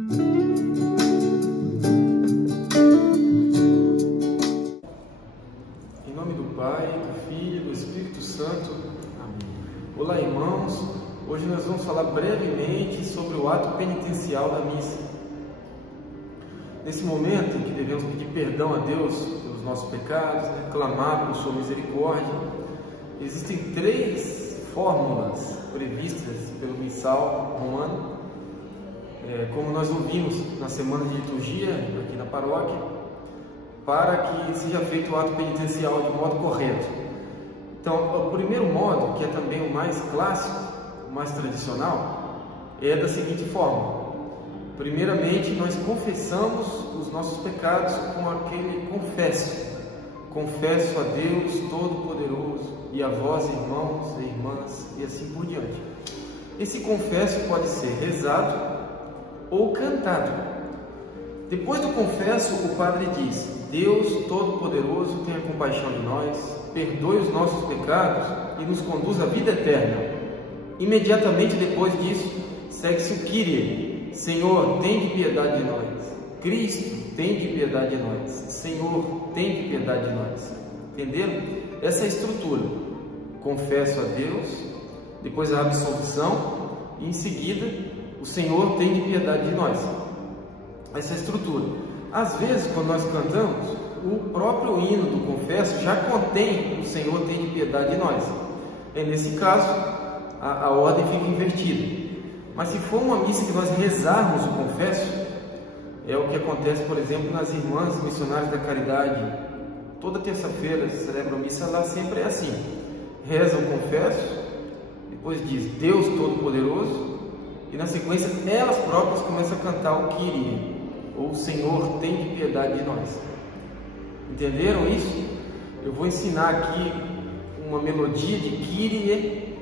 Em nome do Pai, do Filho e do Espírito Santo. Amém. Olá, irmãos. Hoje nós vamos falar brevemente sobre o ato penitencial da missa. Nesse momento em que devemos pedir perdão a Deus pelos nossos pecados, clamar por sua misericórdia, existem 3 fórmulas previstas pelo missal romano, como nós ouvimos na semana de liturgia aqui na paróquia, para que seja feito o ato penitencial de modo correto. Então, o primeiro modo, que é também o mais clássico, o mais tradicional, é da seguinte forma: primeiramente, nós confessamos os nossos pecados com aquele confesso a Deus Todo-Poderoso e a vós, irmãos e irmãs, e assim por diante. Esse confesso pode ser rezado ou cantado. Depois do confesso, o padre diz: Deus Todo-Poderoso, tenha compaixão de nós, perdoe os nossos pecados e nos conduz à vida eterna. Imediatamente depois disso, segue-se o Kyrie: Senhor, tem de piedade de nós. Cristo, tem de piedade de nós. Senhor, tem de piedade de nós. Entenderam? Essa é a estrutura. Confesso a Deus, depois a absolvição, e em seguida, o Senhor tem de piedade de nós. Essa é a estrutura. Às vezes, quando nós cantamos, o próprio hino do confesso já contém o Senhor tem de piedade de nós. Nesse caso, a ordem fica invertida. Mas se for uma missa que nós rezarmos o confesso, é o que acontece, por exemplo, nas Irmãs Missionárias da Caridade. Toda terça-feira se celebra a missa lá, sempre é assim: reza o confesso, depois diz Deus Todo-Poderoso, e na sequência elas próprias começam a cantar o Kyrie, ou Senhor, tem de piedade de nós. Entenderam isso? Eu vou ensinar aqui uma melodia de Kyrie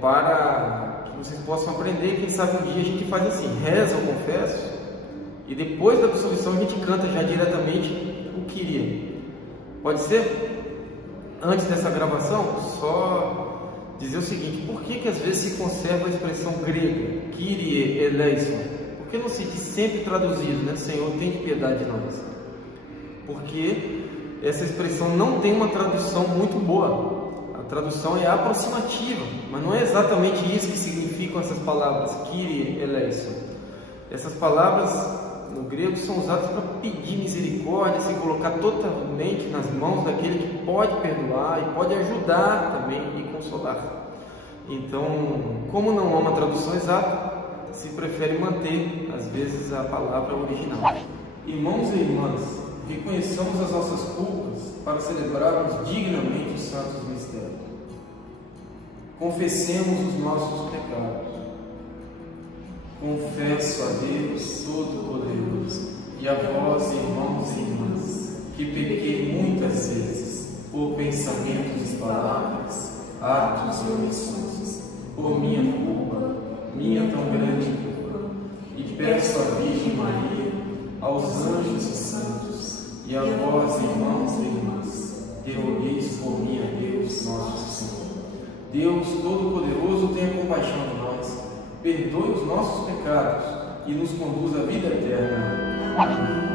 para que vocês possam aprender. Quem sabe um dia a gente faz assim: reza o confesso e depois da absolvição a gente canta já diretamente o Kyrie. Pode ser? Antes dessa gravação, só dizer o seguinte: por que às vezes se conserva a expressão grega Kyrie eleison? Por que não se diz sempre traduzido, né? Senhor, tem de piedade de nós? Porque essa expressão não tem uma tradução muito boa. A tradução é aproximativa, mas não é exatamente isso que significam essas palavras Kyrie eleison. Essas palavras no grego são usadas para pedir misericórdia, se colocar totalmente nas mãos daquele que pode perdoar e pode ajudar também e consolar. Então, como não há uma tradução exata, se prefere manter, às vezes, a palavra original. Irmãos e irmãs, reconheçamos as nossas culpas para celebrarmos dignamente os santos mistérios. Confessemos os nossos pecados. Confesso a Deus Todo-Poderoso e a vós, irmãos e irmãs, que pequei muitas vezes por pensamentos e palavras, atos e omissões, por minha culpa, minha tão grande culpa, e peço à Virgem Maria, aos anjos e santos, e a vós, irmãos e irmãs, que rogueis por mim a Deus nosso Senhor. Deus Todo-Poderoso, tenha compaixão de nós, perdoe os nossos pecados e nos conduz à vida eterna. Amém.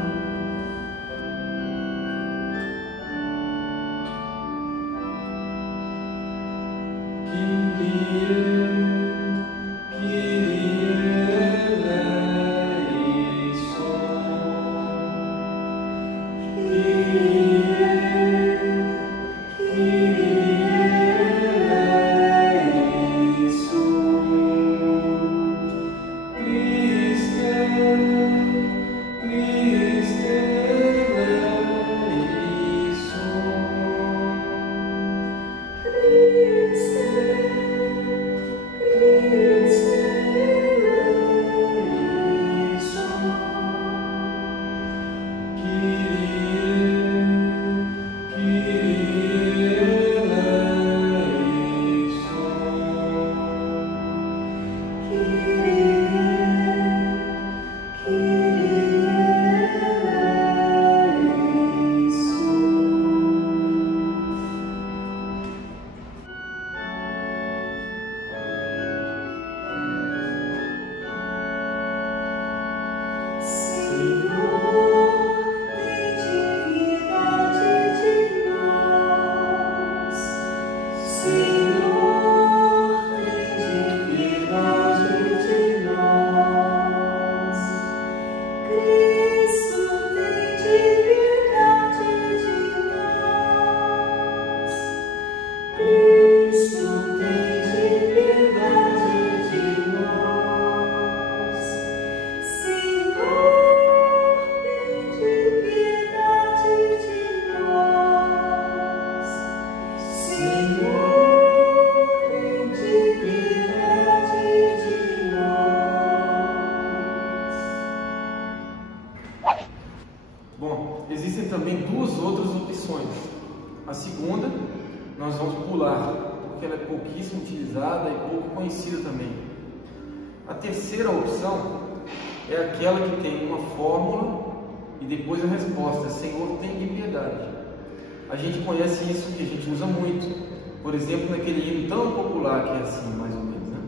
Christe, Bom, existem também duas outras opções. A segunda nós vamos pular, porque ela é pouquíssimo utilizada e pouco conhecida também. A terceira opção é aquela que tem uma fórmula e depois a resposta: Senhor, tem de piedade. A gente conhece isso, que a gente usa muito, por exemplo, naquele hino tão popular que é assim, mais ou menos, né?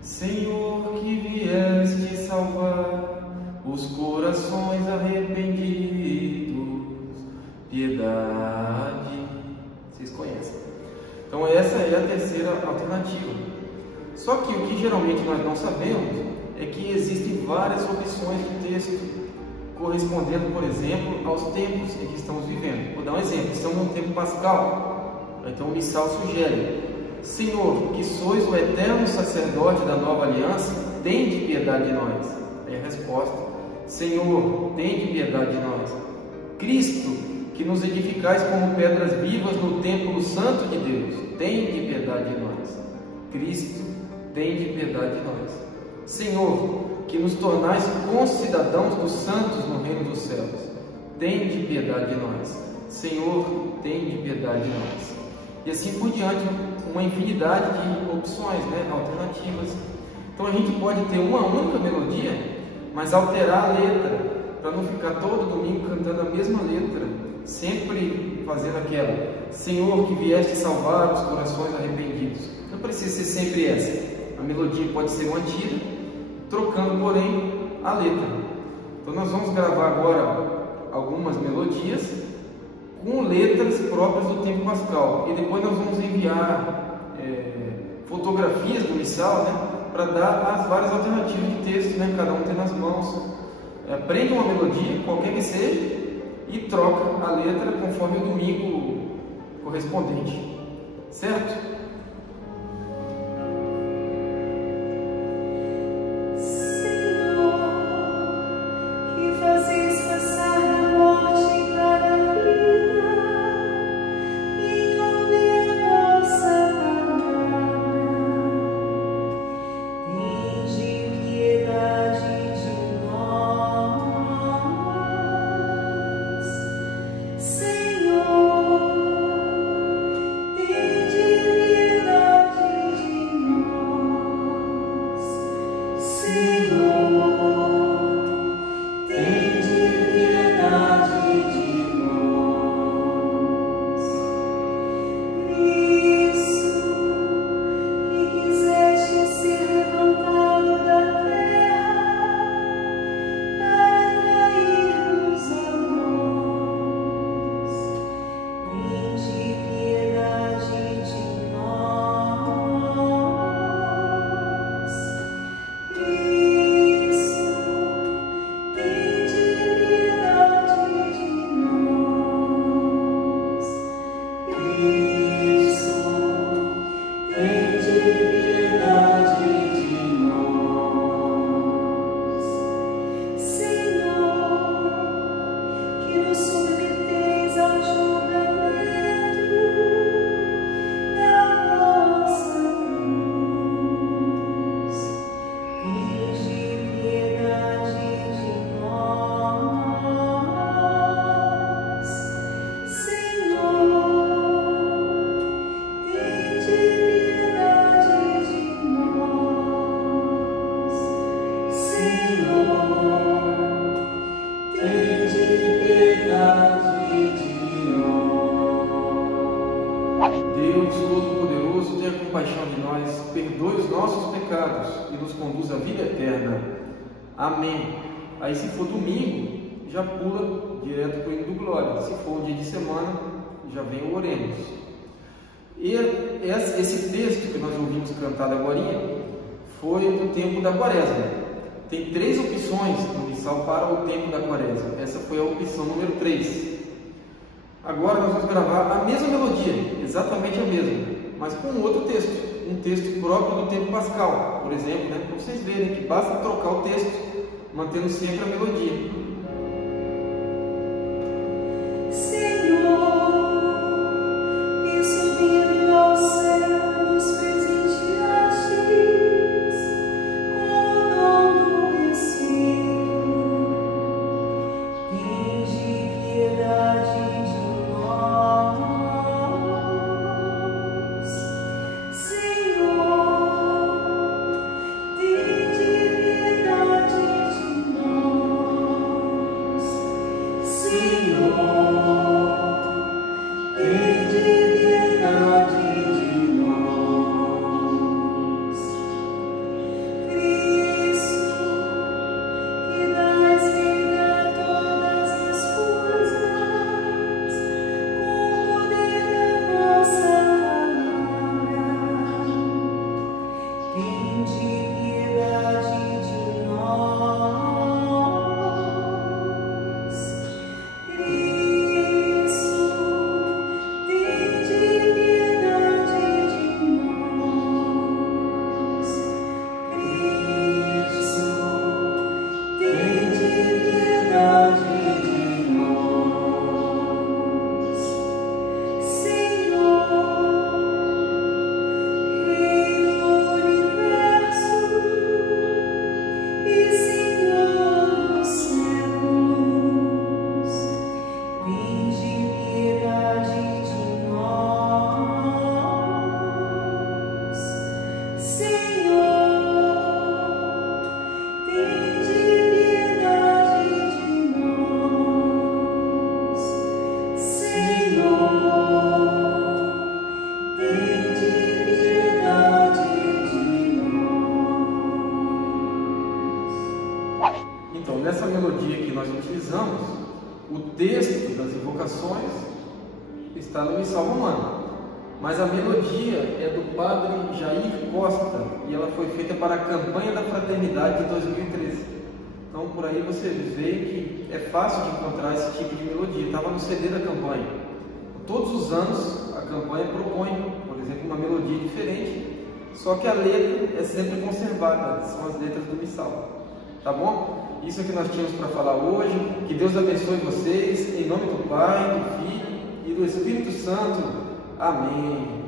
Senhor, que vieste salvar os corações arrependidos, piedade. Vocês conhecem. Então essa é a terceira alternativa. Só que o que geralmente nós não sabemos é que existem várias opções de texto correspondendo, por exemplo, aos tempos em que estamos vivendo. Vou dar um exemplo: estamos no tempo pascal. Então o missal sugere: Senhor, que sois o eterno sacerdote da nova aliança, tende piedade de nós. É a resposta: Senhor, tende piedade de nós. Cristo, que nos edificais como pedras vivas no templo santo de Deus, tende piedade de nós. Cristo, tende piedade de nós. Senhor, que nos tornais concidadãos dos santos no reino dos céus, tende piedade de nós. Senhor, tende piedade de nós. E assim por diante, uma infinidade de opções, né, alternativas. Então a gente pode ter uma única melodia, mas alterar a letra, para não ficar todo domingo cantando a mesma letra, sempre fazendo aquela: Senhor, que vieste salvar os corações arrependidos. Não precisa ser sempre essa. A melodia pode ser mantida, trocando, porém, a letra. Então nós vamos gravar agora algumas melodias com letras próprias do tempo pascal, e depois nós vamos enviar fotografias do missal, né, para dar as várias alternativas de texto, né, cada um tem nas mãos. Aprenda uma melodia, qualquer que seja, e troca a letra conforme o domingo correspondente, certo? Deus Todo-Poderoso, tenha compaixão de nós, perdoe os nossos pecados e nos conduz à vida eterna. Amém. Aí, se for domingo, já pula direto para o hino do Glória. Se for um dia de semana, já vem o Oremos. E esse texto que nós ouvimos cantado agora foi do tempo da Quaresma. Tem 3 opções no missal para o tempo da Quaresma. Essa foi a opção número 3. Agora nós vamos gravar a mesma melodia, exatamente a mesma, mas com outro texto, um texto próprio do tempo pascal, por exemplo, né? Para vocês verem que basta trocar o texto, mantendo sempre a melodia. Tende Então, nessa melodia que nós utilizamos, o texto das invocações está no Missal Romano, mas a melodia é do padre Jair Costa e ela foi feita para a campanha da Fraternidade de 2013. Então, por aí você vê que é fácil de encontrar esse tipo de melodia. Estava no CD da campanha. Todos os anos a campanha propõe, por exemplo, uma melodia diferente, só que a letra é sempre conservada, são as letras do Missal. Tá bom? Isso é o que nós tínhamos para falar hoje. Que Deus abençoe vocês, em nome do Pai, do Filho e do Espírito Santo. Amém.